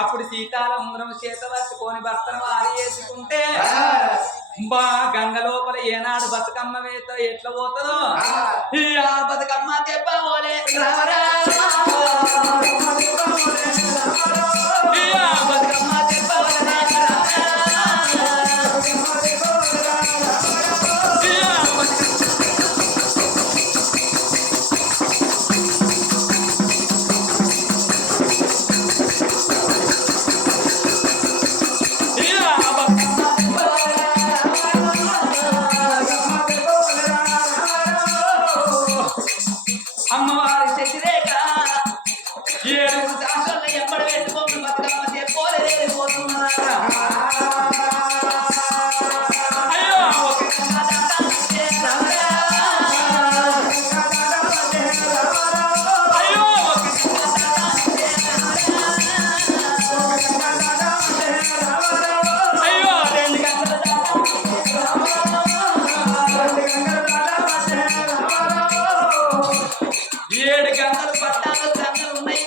అప్పుడు సీతాల ఉంగరం చేత పట్టుకొని భర్తను వారి వేసుకుంటే బా గంగ లోపల ఏనాడు బతుకమ్మ వేత ఎట్లా పోతుందో ఆ బతుకమ్మ తెప్పబోలే బతుకమ్మ తెప్పబోలే అమ్మవారి శశిరేఖ ఏడుగురు దాసులను ఎంబడి పెట్టుకోమని బతుకమ్మ చెప్పోలేదు పోతున్నారా అయ్యో అయ్యో అయ్యో 2 గంటల 7 గంటలు పట్టాలు గంటలు ఉన్నాయి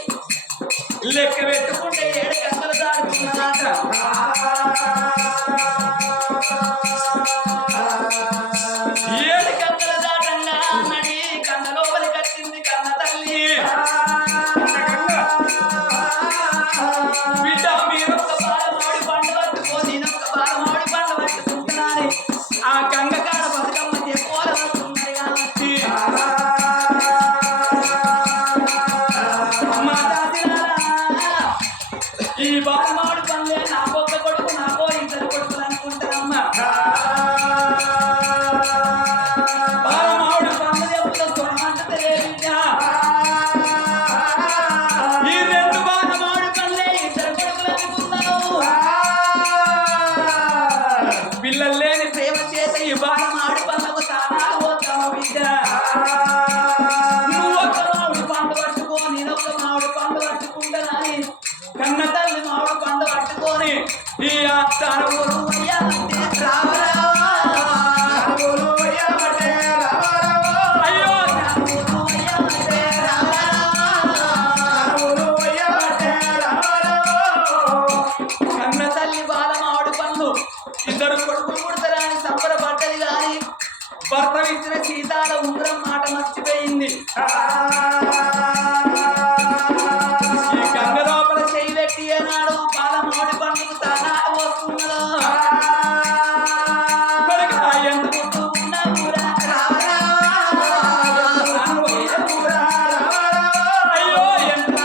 లెక్క పెట్టుకుంటే 7 గంటలు దాటుకున్నమాట 7 గంటలు దాటంగా నడి కన్న లోపలికి వచ్చింది కన్న తల్లి బిడ్డ మీరొక్క బాలమాడి పండు పట్టుకొని నేనొక్క బాలమాడి పండు పట్టుకుంటున్నాను ఆ గంగ కాడ బతుకమ్మ చెప్పోల వస్తున్నాయి కాబట్టి ఈ బాలమాడు పనులే నాకొక్క కొడుకు నాకో 2 కొడుకులు అనుకుంటారమ్మా బాలమాడు పనులు చెప్తా సొనమంట తెలియదా ఈ 2 బాలమాడు పనులే 2 కొడుకులు అనుకున్నావు పిల్లలు లేని ప్రేమ చేత ఈ బాలమాడు పనులకు తానాలు పోతావు బిడ్డ నువ్వు ఒక్క మామిడి పండు పట్టుకో నేనొక్క మామిడి పండు పట్టుకుంటానని కన్న తల్లి మామిడి పండు పట్టుకొని ఈ ఆస్థానములు అయ్యో కన్న తల్లి బాల మామిడి పండ్లు 2 కొడుకులు పుడతారని సంబరపడ్డది కానీ భర్త ఇచ్చిన సీతాల ఉంగరం మాట మర్చిపోయింది గంగ లోపల చేయి పెట్టి ఏనాడు బాలమాడి పండుగ తానాలు వస్తున్నదో ఎందుకుంటూ ఉన్నావురా అయ్యో ఎంత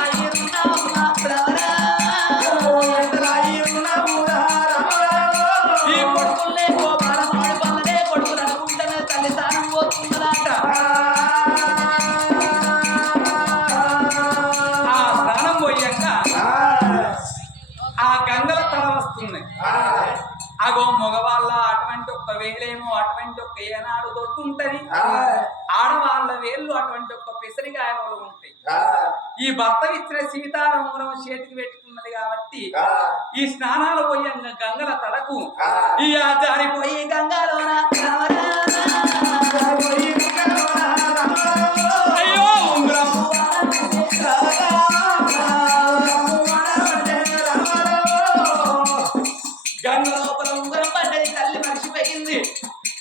ఈ కొడుకులే బాలమాడి పనులనే కొడుకులు అనుకుంటున్న తల్లి స్థానం పోతున్నదాట ఆ స్నానం పోయాక ఆ గంగల తల వస్తున్నాయి అగో మగవాళ్ళ అటువంటి ఒక్క వేలేమో అటువంటి ఒక్క ఏనాడు దొడ్డు ఉంటది ఆడవాళ్ళ వేళ్ళు అటువంటి ఒక్క పెసరిగాయలు ఉంటాయి ఈ భర్త ఇచ్చిన సీతారామురం చేతికి పెట్టుకున్నది కాబట్టి ఈ స్నానాలు పోయాక గంగల తలకు ఈ జారిపోయి గంగలోన అయ్యో ఉంగరం గంగ లోపల ఉంగరం పడ్డది తల్లి మర్చిపోయింది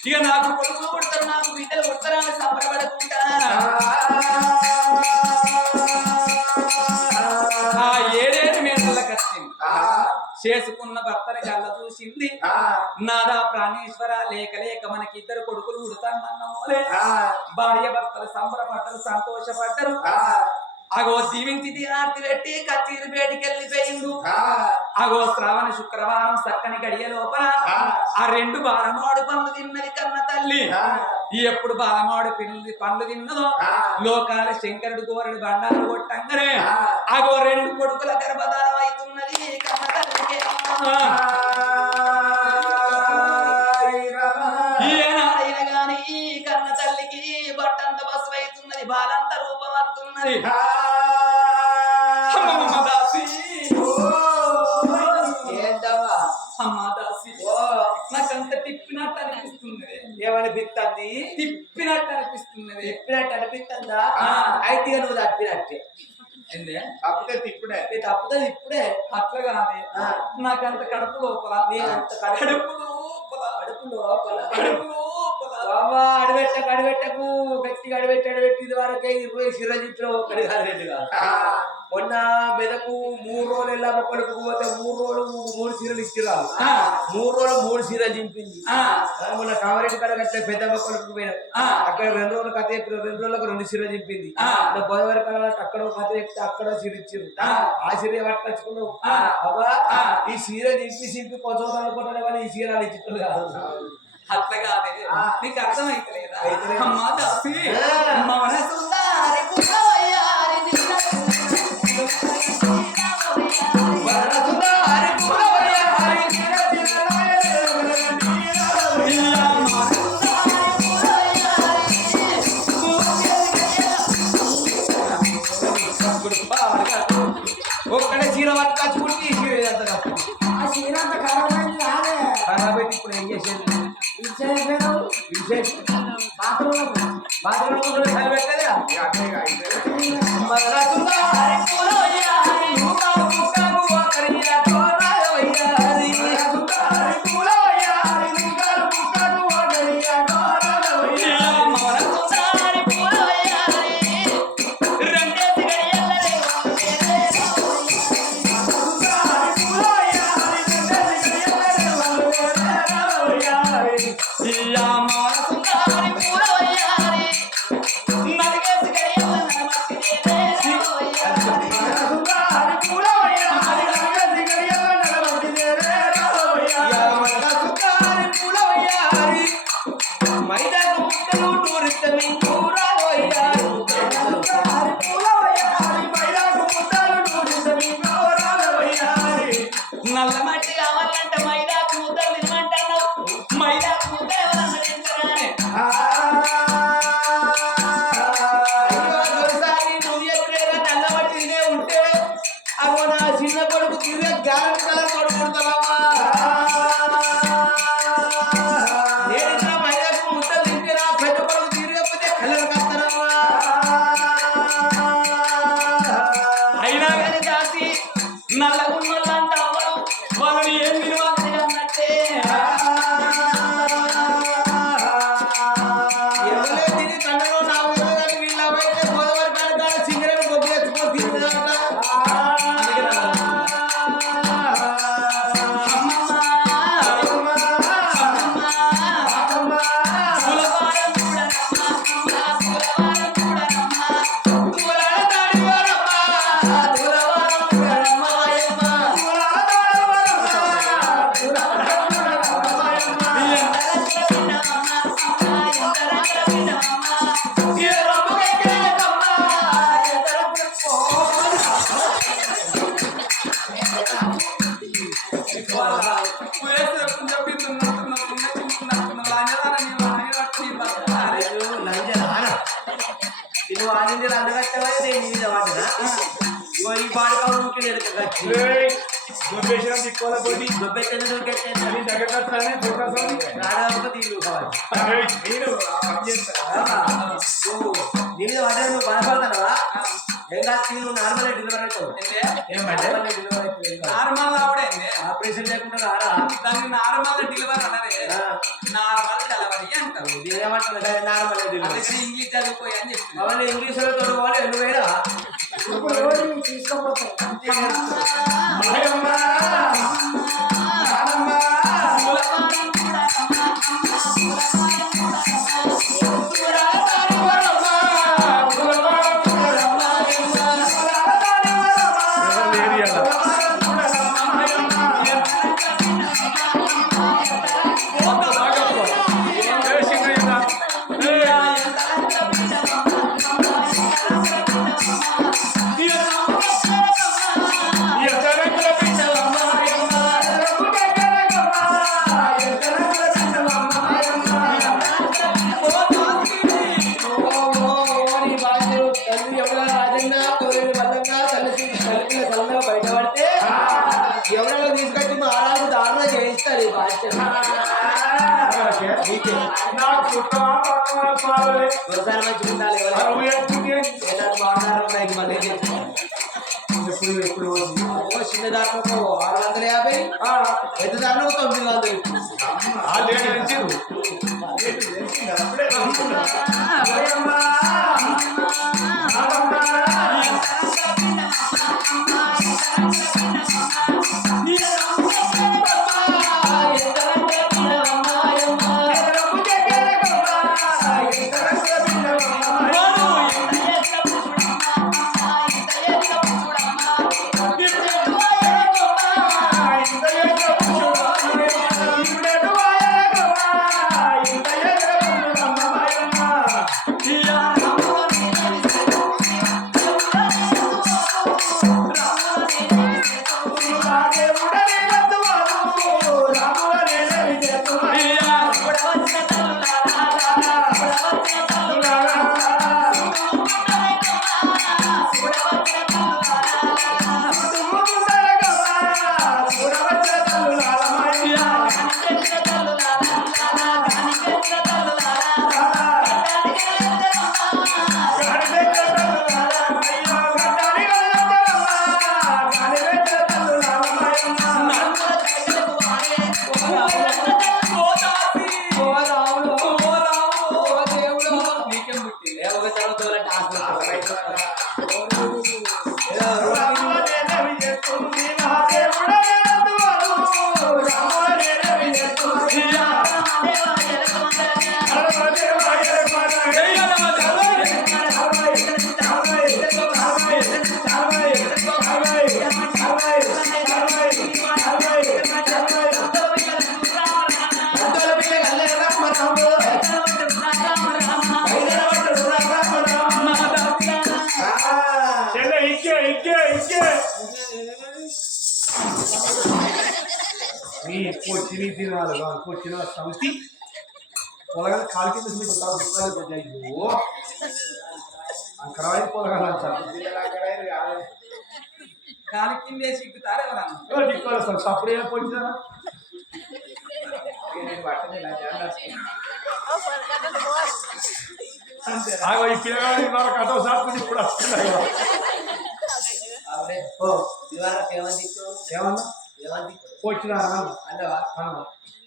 ఇక నాకు కొడుకులు పుడతారు నాకు బిడ్డలు పుడతారని సంబరపడుకుంటానా ఆ 7 మేడలకు వచ్చింది చేసుకున్న భర్తని కళ్ళ చూసింది నాదా ప్రాణేశ్వర లేక లేక మనకి 2 కొడుకులు పుడతానన్నోలే భార్య భర్తలు సంబరపడ్డరు సంతోషపడ్డరు అగో దీవించి ఆర్తి పెట్టి కచ్చీరు బయటికి వెళ్ళిపోయిండు అగో శ్రావణ శుక్రవారం చక్కని గడియ లోపల ఆ 2 బాలమాడు పండ్లు తిన్నది కన్న తల్లి ఎప్పుడు బాలమాడు పండ్లు తిన్నదో లోకాల శంకరుడు గోరడు బండాలు కొట్టంగరే అగో 2 కొడుకుల గర్భధారం అవుతున్నది కన్న తల్లికి ఏనాడైనా గాని కన్న తల్లికి బట్టంత బస్సు అవుతున్నది బాలంత రూపం వస్తున్నది నాకంత తిప్పినట్టు అనిపిస్తుంది ఏమనిపిస్తుంది తిప్పినట్టు అనిపిస్తుంది తిప్పినట్టు అనిపిస్తుందా అయితే నువ్వు తప్పినట్టే ఏంది తప్పితే తిప్పుడే తప్పుతుంది ఇప్పుడే. అట్లా కాదే నాకంత కడుపు లోపల నీకంత కడుపు లోపల కడుపు లోపల కడుపు లోపల బాబా అడబెట్టకు గట్టిగా అడబెట్టి ఇది వరకే 20 సిరజిత్తులో ఒక్కడి కాదు. మొన్న మెదకు 3 రోజులు వెళ్ళా కొడుకు పోతే 3 రోజులు 3 సీరలు ఇచ్చిరా. 3 రోజులు 3 సీరలు చింపింది. మొన్న కామరెడ్డి కాడ కట్టే పెద్ద కొడుకు పోయినా అక్కడ 2 రోజులు కథ చెప్పిన 2 రోజులకు 2 సీరలు చింపింది. గోదావరి కాడ అక్కడ కథ చెప్తే అక్కడ సీర ఇచ్చారు. ఆ సీర పట్టుకొచ్చుకున్నావు అబ్బా. ఈ సీర చింపి కొంచెం అనుకుంటున్నా కానీ ఈ సీర ఇచ్చేటోళ్ళు కాదు. అట్లా కాదే నీకు అర్థమైతలేదా అమ్మా దాసి అమ్మ మనసుందారి కులవయ్యారి ఒక్కడే చీర పట్టుకొచ్చుకుంటే ఈ చీర ఆ చీర అంత ఖరాబ్ అయింది రాదే. ఖరాబ్ అయితే ఇప్పుడు ఏం చేసేది? బాత్రూంలో కూర్చొని పెట్టలేదా? నల్ల మట్టి కావాలంటే మైదాకు ముద్దలు తినమంటాను మైదాకు ముద్ద ఎవరన్నా తింటారా నల్ల మట్టి తినే ఉంటే అగో నా చిన్న కొడుకు తిరిగే గాలి కలర్ కొడుకుంటావా? నేను మైదాకు ముద్దలు తింటే నా పెద్ద కొడుకు తిరిగకపోతే కలర్ కస్తారమ్మా. అయినా కానీ దాసి నల్లగున్నోళ్ళంట అవ్వడం వాళ్ళని ఏం విలువాలి అన్నట్టే ఎవరే తిని కన్నలో నా ఊళ్ళో కానీ వీళ్ళు అవైతే గోదావరి కాడ సింగరేణి గొప్ప తెచ్చుకొని తిరుగుతుందంట. నువ్వు ఆడింది అందగట్టవా నేను మీద వాడినా ఈ బాడీ కావాలి నేను వాడే నువ్వు బాధపడతావా? ఏం కాదు నువ్వు నార్మల్ డెలివరీ అవుతావు. నార్మల్ ఆవిడే ఆపరేషన్ లేకుండా రారా? దాన్ని నార్మల్ డెలివరీ అన్నారే నార్మల్ డెలివరీ అంటారు. ఏమంటారు నార్మల్ డెలివరీ? అందుకని ఇంగ్లీష్ చదువుకోయి అని చెప్పి అవన్నీ ఇంగ్లీష్ లో చదువుకోవాలి. నువ్వేరా బయటపడితే ఎవరైనా తీసుకొచ్చి మా ఆరాలు దారుణం చేయిస్తారు ఈ భాష. నాకు చుట్టం పాలే ఒకసారి మంచిగా ఉండాలి ఎవరు నువ్వు ఎత్తుకే ఏదైనా బాగున్నారు ఇది మళ్ళీ ఎప్పుడు ఓ చిన్న దాంట్లో 650 పెద్ద దాంట్లో 900 ఆ లేట్ ఇచ్చారు వచ్చిన సమితి పొలగా కాలు కింద అంకరవాయి పొలగాలి కాలి కింద సిగ్గుతారు ఎవరన్నా సప్పుడు ఏం పొచ్చినా ఈ పిల్లగాడి కథ సార్ ఇప్పుడు వస్తున్నాయి ఏమన్నా వచ్చినారా అన్నవా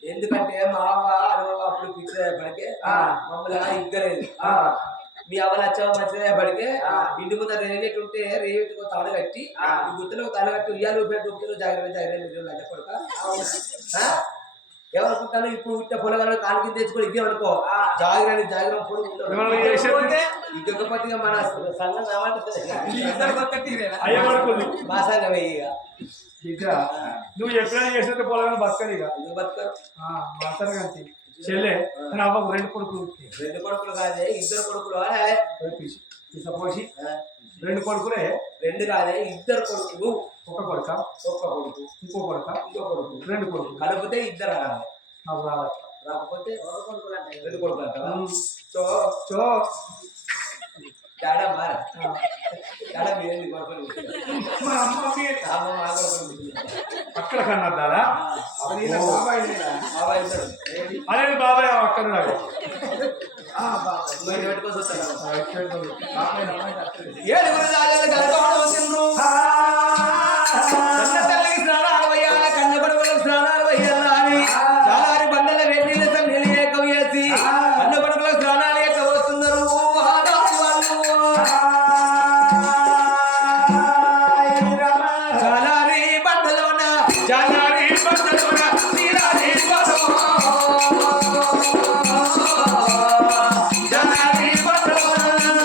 ఎందుకంటే మా అవ్వ అప్పుడు పిచ్చేపడికే మమ్మల్ని ఇగ్గలేదు మీ అవ్వలు వచ్చావు మంచిదేపడికే ఇంటి ముందర రేగెట్ ఉంటే రేగెట్టుకో తాడు కట్టి ఈ గుర్తులో తాడు కట్టి ఉయ్యాలు పెట్టి జాగ్రత్త జాగ్రత్త కొడుక ఎవరుకుంటాను ఇప్పుడు పుట్టిన పొలగాలు కాలు కింద తెచ్చుకొని ఇదే అనుకో జాగ్రత్త పొడుగు ఇంకొకపతిగా మన సంఘం మా సంఘం ఇక నువ్వు ఎప్పుడైనా చేసినట్టు పొలగానే బతకని ఇక బతకరు బతకరు కంటే చెల్లె అని అవ్వకు 2 కొడుకులు 2 కొడుకులు కాదే 2 కొడుకులు పోసి 2 కొడుకులే 2 కాదే 2 కొడుకులు ఒక కొడుక ఇంకో కొడుక 2 కొడుకులు కలిపితే 2 రావాలి నాకు రావచ్చు రాకపోతే 2 కొడుకులు అంటావా చో తేడా మారా తేడా మీరేంది కొడుకులు అక్కడ కన్నారా బాబాయ్ అదే బాబాయ్ అక్కడ పెట్టుకొని వస్తాను తల్లికి స్నానాలు వయ్యాల కన్న కొడుకులకు స్నానాలు వయ్యాల అని చాలారి బండల వేడిని నీళ్ళు ఏకం చేసి కన్న కొడుకులకు స్నానాలు ఏక వస్తున్నారు చాలారి బండలోన చాలారి బండలోన నీలారి చాలారి బండలోన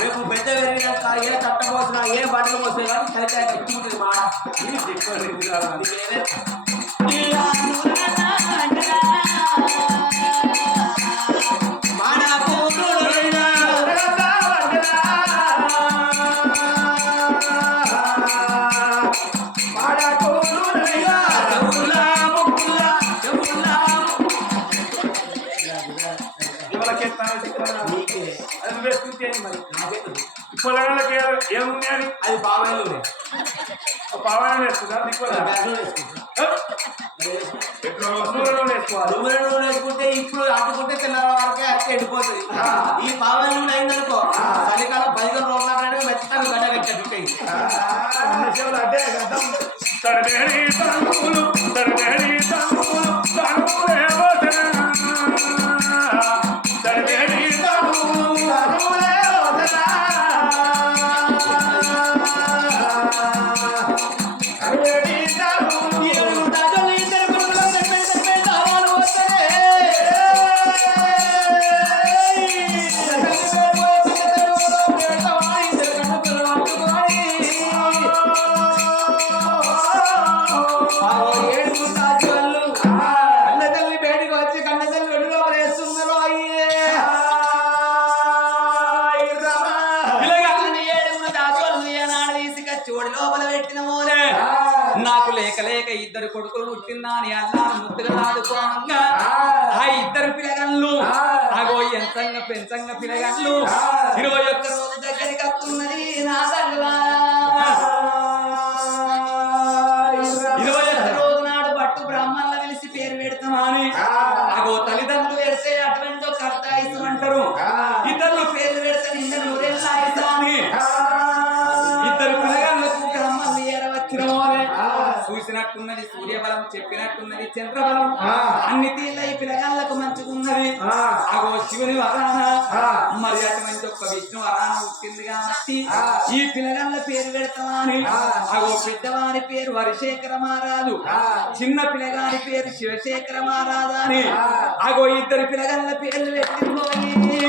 రేపు పెద్ద పెరిగినాక ఏ తట్ట పోసినా ఏ బట్టలు పోసినా కానీ తలకాయ కట్టి ఉంటుంది మాట ఇది దిక్కులు పొలగాళ్ళకి ఏముంది అని అది బాబాయ్లు పావాలని వేసుకుంటా దిక్కువలా వేసుకుంటే ఇప్పుడు అడ్డుకుంటే తెల్లార వరకే అట్లా ఎండిపోతుంది ఈ పావాలు అయిందనుకో చలికాలం 15 రోజుల నాడు మెత్తగా గడ్డ కట్టేట్టుతాయి అంటే గతం తరబేడి తనుకులు తరబేడి తనుకులు తనుకులేవో తరబేడి తనుకులు తనుకులేవో తరబేడి నాకు లేక లేక ఇద్దరు కొడుకులు పుట్టిందా అని అన్నాను ముద్దుగా ఆడుకోగా ఆ ఇద్దరు పిల్లగళ్ళు అగో ఎంతంగా పెంచంగా పిల్లగళ్ళు 21 రోజు దగ్గరికి వస్తున్నది నా తల్లా 21 రోజు నాడు పట్టు బ్రాహ్మణుల కలిసి పేరు పెడతామని అగో తల్లిదండ్రులు పెడితే అటువంటి ఒక అర్థాయిసం అంటారు ఇతరులు పేరు పెడితే నిన్న నూరేళ్ళ ఆయిసా అని ఇద్దరు పిల్లగళ్ళకు బ్రాహ్మణులు ఏరవచ్చిన చూసినట్టున్నది సూర్యబలం చెప్పినట్టున్నది చంద్రబలం అన్ని తీళ్ళ ఈ పిల్లగాళ్ళకు మంచుకున్నది అగో శివుని వరాన మరి అటువంటి ఒక్క విష్ణు వరాన పుట్టింది కాబట్టి ఈ పిల్లగాళ్ళ పేరు పెడతామని అగో పెద్దవాని పేరు హరిశేఖర మహారాజు చిన్న పిల్లగాని పేరు శివశేఖర మహారాజు అని అగో ఇద్దరు పిల్లగాళ్ళ పేర్లు పెట్టింది